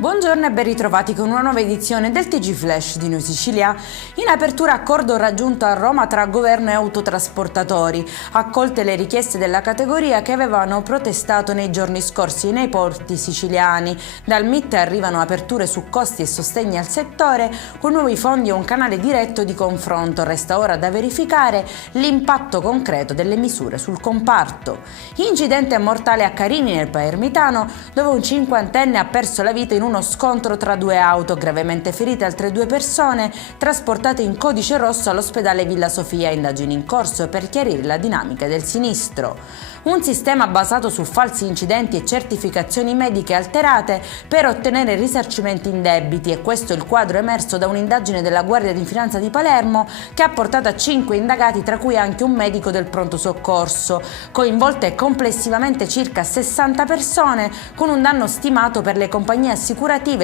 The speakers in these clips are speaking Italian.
Buongiorno e ben ritrovati con una nuova edizione del TG Flash di Noi Sicilia. In apertura accordo raggiunto a Roma tra governo e autotrasportatori, accolte le richieste della categoria che avevano protestato nei giorni scorsi nei porti siciliani. Dal MIT arrivano aperture su costi e sostegni al settore, con nuovi fondi e un canale diretto di confronto. Resta ora da verificare l'impatto concreto delle misure sul comparto. Incidente mortale a Carini nel Palermitano, dove un cinquantenne ha perso la vita in uno scontro tra due auto, gravemente ferite altre due persone, trasportate in codice rosso all'ospedale Villa Sofia. Indagini in corso per chiarire la dinamica del sinistro. Un sistema basato su falsi incidenti e certificazioni mediche alterate per ottenere risarcimenti indebiti, e questo è il quadro emerso da un'indagine della Guardia di Finanza di Palermo che ha portato a 5 indagati, tra cui anche un medico del pronto soccorso. Coinvolte complessivamente circa 60 persone, con un danno stimato per le compagnie assicurative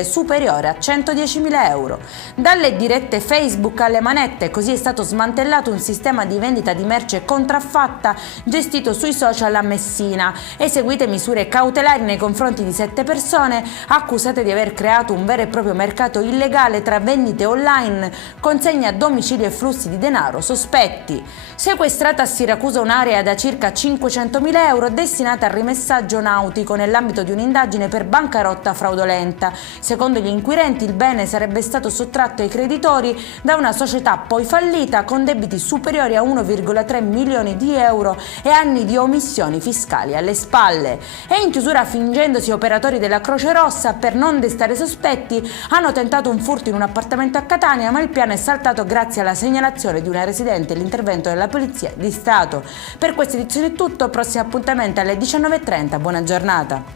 superiore a 110.000 euro. Dalle dirette Facebook alle manette, così è stato smantellato un sistema di vendita di merce contraffatta gestito sui social a Messina. Eseguite misure cautelari nei confronti di 7 persone accusate di aver creato un vero e proprio mercato illegale tra vendite online, consegne a domicilio e flussi di denaro sospetti. Sequestrata a Siracusa un'area da circa 500.000 euro destinata al rimessaggio nautico nell'ambito di un'indagine per bancarotta fraudolenta. Secondo gli inquirenti il bene sarebbe stato sottratto ai creditori da una società poi fallita con debiti superiori a 1,3 milioni di euro e anni di omissioni fiscali alle spalle. E in chiusura, fingendosi operatori della Croce Rossa per non destare sospetti, hanno tentato un furto in un appartamento a Catania, ma il piano è saltato grazie alla segnalazione di una residente e l'intervento della Polizia di Stato. Per questa edizione è tutto, prossimo appuntamento alle 19:30, buona giornata.